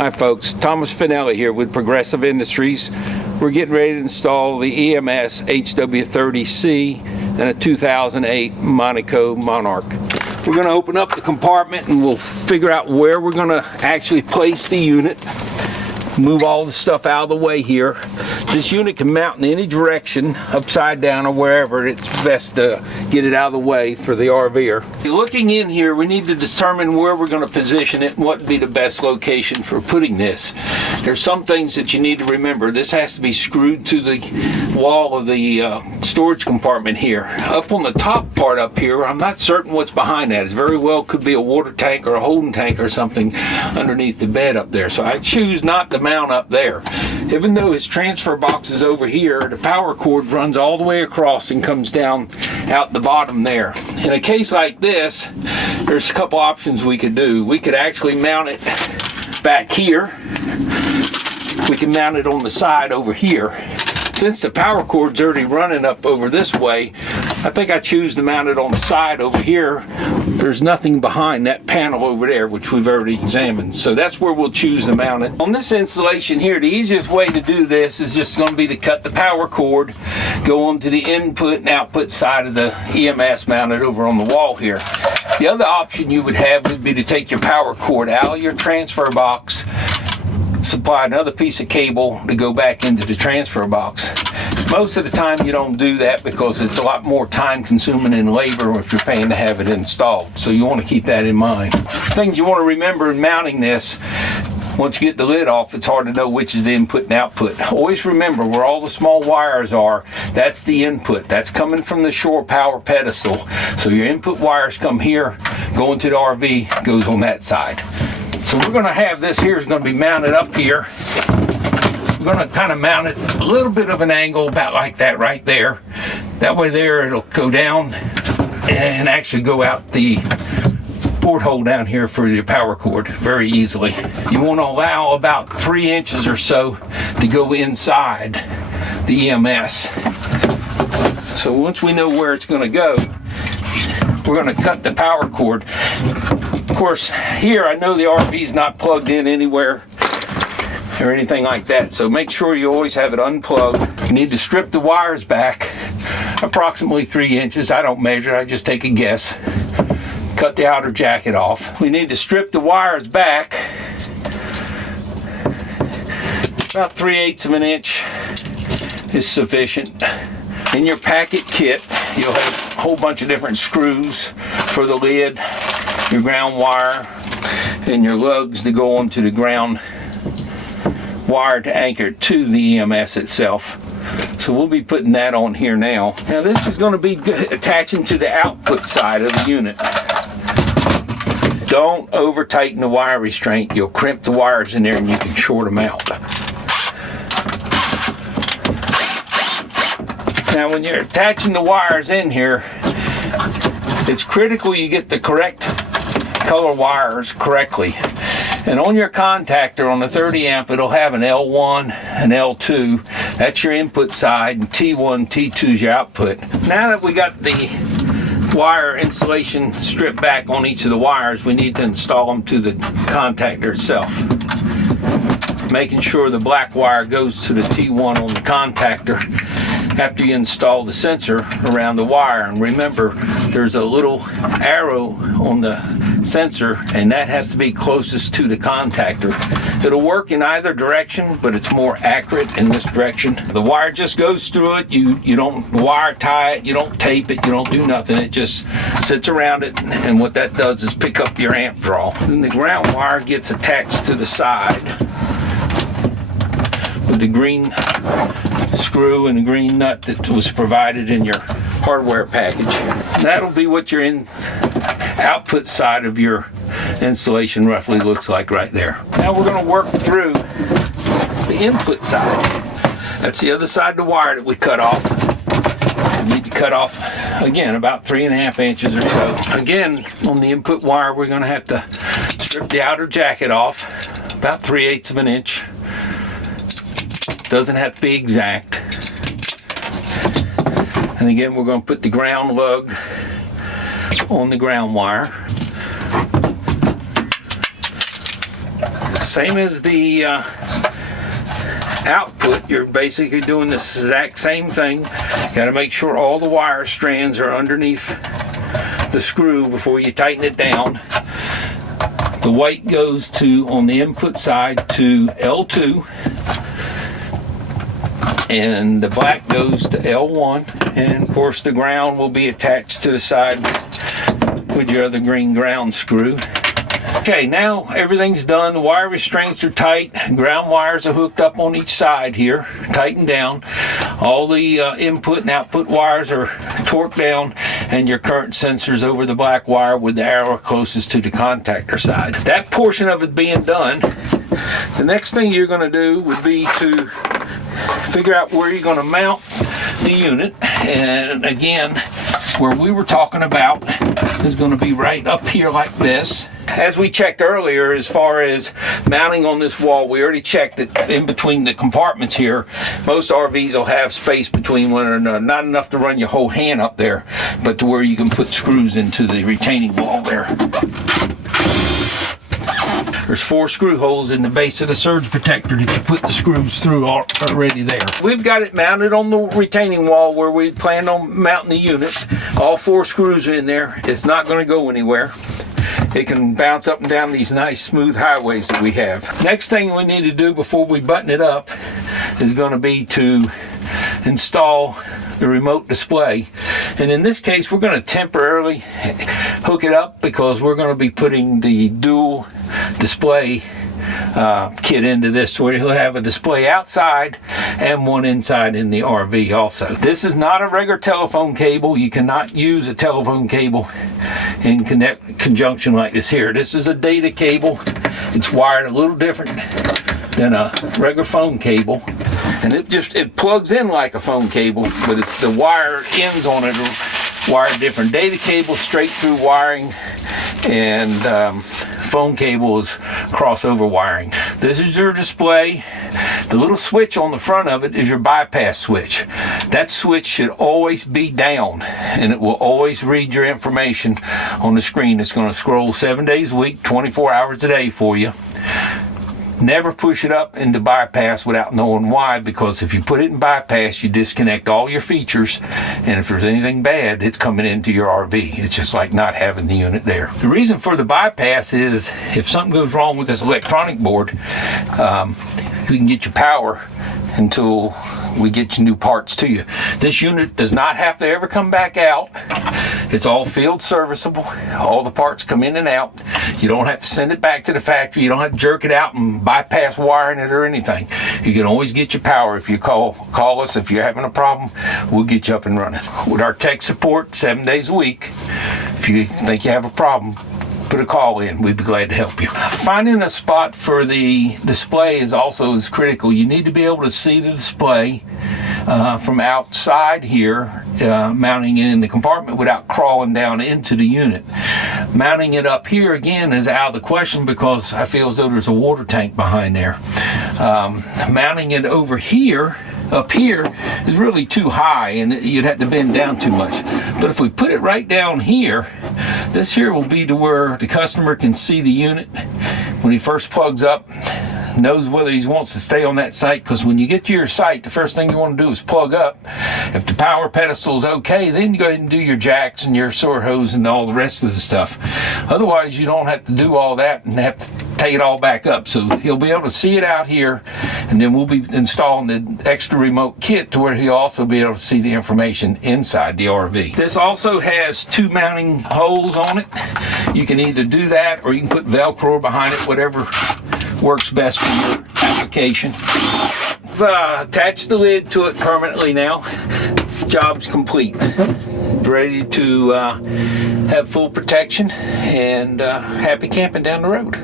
Hi folks, Thomas Fanelli here with Progressive Industries. We're getting ready to install the EMS HW30C and a 2008 Monaco Monarch. We're going to open up the compartment and we'll figure out where we're going to actually place the unit. Move all the stuff out of the way here. This unit can mount in any direction, upside down or wherever. It's best to get it out of the way for the RVer. Looking in here, we need to determine where we're going to position it and what would be the best location for putting this. There's some things that you need to remember. This has to be screwed to the wall of the storage compartment here. Up on the top part up here, I'm not certain what's behind that. It very well could be a water tank or a holding tank or something underneath the bed up there. So I choose not to mount up there. Even though his transfer box is over here, the power cord runs all the way across and comes down out the bottom there. In a case like this, there's a couple options we could do. We could actually mount it back here. We can mount it on the side over here. Since the power cord's already running up over this way, I think I choose to mount it on the side over here. There's nothing behind that panel over there, which we've already examined. So that's where we'll choose to mount it. On this installation here, the easiest way to do this is just going to be to cut the power cord, go onto the input and output side of the EMS mounted over on the wall here. The other option you would have would be to take your power cord out of your transfer box, supply another piece of cable to go back into the transfer box. Most of the time you don't do that because it's a lot more time consuming in labor if you're paying to have it installed. So you want to keep that in mind. Things you want to remember in mounting this: once you get the lid off, it's hard to know which is the input and output. Always remember where all the small wires are, that's the input. That's coming from the shore power pedestal. So your input wires come here, going to the RV, goes on that side. So we're going to have this here is going to be mounted up here. We're going to kind of mount it a little bit of an angle, about like that right there. That way there it'll go down and actually go out the porthole down here for your power cord very easily. You want to allow about 3 inches or so to go inside the EMS. So once we know where it's going to go, we're going to cut the power cord. Of course, here I know the RV is not plugged in anywhere or anything like that, so make sure you always have it unplugged. You need to strip the wires back approximately 3 inches. I don't measure, I just take a guess. Cut the outer jacket off. We need to strip the wires back about 3/8 of an inch is sufficient. In your packet kit, you'll have a whole bunch of different screws for the lid, your ground wire, and your lugs to go onto the ground wire to anchor to the EMS itself. So we'll be putting that on here now. Now this is going to be attaching to the output side of the unit. Don't over tighten the wire restraint. You'll crimp the wires in there and you can short them out. Now when you're attaching the wires in here, it's critical you get the correct color wires correctly. And on your contactor on the 30 amp, it'll have an L1 and L2. That's your input side, and T1, T2 is your output. Now that we got the wire installation stripped back on each of the wires, we need to install them to the contactor itself. Making sure the black wire goes to the T1 on the contactor after you install the sensor around the wire. And remember, there's a little arrow on the sensor, and that has to be closest to the contactor. It'll work in either direction, but it's more accurate in this direction. The wire just goes through it. You don't wire tie it, you don't tape it, you don't do nothing. It just sits around it, and what that does is pick up your amp draw. Then the ground wire gets attached to the side with the green screw and the green nut that was provided in your hardware package. That'll be what your output side of your installation roughly looks like right there. Now we're going to work through the input side. That's the other side of the wire that we cut off. We need to cut off again about 3.5 inches or so. Again, on the input wire, we're going to have to strip the outer jacket off about 3/8 of an inch. Doesn't have to be exact. And again, we're going to put the ground lug on the ground wire. Same as the output, you're basically doing the exact same thing. Got to make sure all the wire strands are underneath the screw before you tighten it down. The white goes to, on the input side, to L2, and the black goes to L1, and of course the ground will be attached to the side with your other green ground screw. Okay, now everything's done. The wire restraints are tight. Ground wires are hooked up on each side here, tightened down. All the input and output wires are torqued down, and your current sensors over the black wire with the arrow closest to the contactor side. That portion of it being done, the next thing you're going to do would be to figure out where you're going to mount the unit. And again, where we were talking about is going to be right up here like this. As we checked earlier, as far as mounting on this wall, we already checked that in between the compartments here, most RVs will have space between one another. Not enough to run your whole hand up there, but to where you can put screws into the retaining wall there. There's 4 screw holes in the base of the surge protector that you put the screws through already there. We've got it mounted on the retaining wall where we planned on mounting the unit. All 4 screws are in there. It's not going to go anywhere. It can bounce up and down these nice smooth highways that we have. Next thing we need to do before we button it up is going to be to install the remote display. And in this case, we're going to temporarily hook it up because we're going to be putting the dual display kit into this, where he'll have a display outside and one inside in the RV also. This is not a regular telephone cable. You cannot use a telephone cable in conjunction like this here. This is a data cable. It's wired a little different than a regular phone cable, and it plugs in like a phone cable, but the wire ends on it are wired different. Data cable straight through wiring, and phone cable is crossover wiring. This is your display. The little switch on the front of it is your bypass switch. That switch should always be down, and it will always read your information on the screen. It's going to scroll 7 days a week, 24 hours a day for you. Never push it up into bypass without knowing why, because if you put it in bypass, you disconnect all your features, and if there's anything bad, it's coming into your RV. It's just like not having the unit there. The reason for the bypass is if something goes wrong with this electronic board, we can get your power until we get your new parts to you. This unit does not have to ever come back out. It's all field serviceable. All the parts come in and out. You don't have to send it back to the factory. You don't have to jerk it out and bypass wiring it or anything. You can always get your power if you call us. If you're having a problem, we'll get you up and running. With our tech support 7 days a week, if you think you have a problem, put a call in. We'd be glad to help you. Finding a spot for the display is also critical. You need to be able to see the display from outside here, mounting it in the compartment without crawling down into the unit. Mounting it up here again is out of the question because I feel as though there's a water tank behind there. Mounting it over here, up here, is really too high, and you'd have to bend down too much. But if we put it right down here, this here will be to where the customer can see the unit when he first plugs up, knows whether he wants to stay on that site, because when you get to your site, the first thing you want to do is plug up. If the power pedestal is okay, then you go ahead and do your jacks and your sewer hose and all the rest of the stuff. Otherwise, you don't have to do all that and have to take it all back up. So he'll be able to see it out here, and then we'll be installing the extra remote kit to where he'll also be able to see the information inside the RV. This also has 2 mounting holes on it. You can either do that or you can put Velcro behind it, whatever works best for your application. Attached the lid to it permanently now. Job's complete. Ready to have full protection, and happy camping down the road.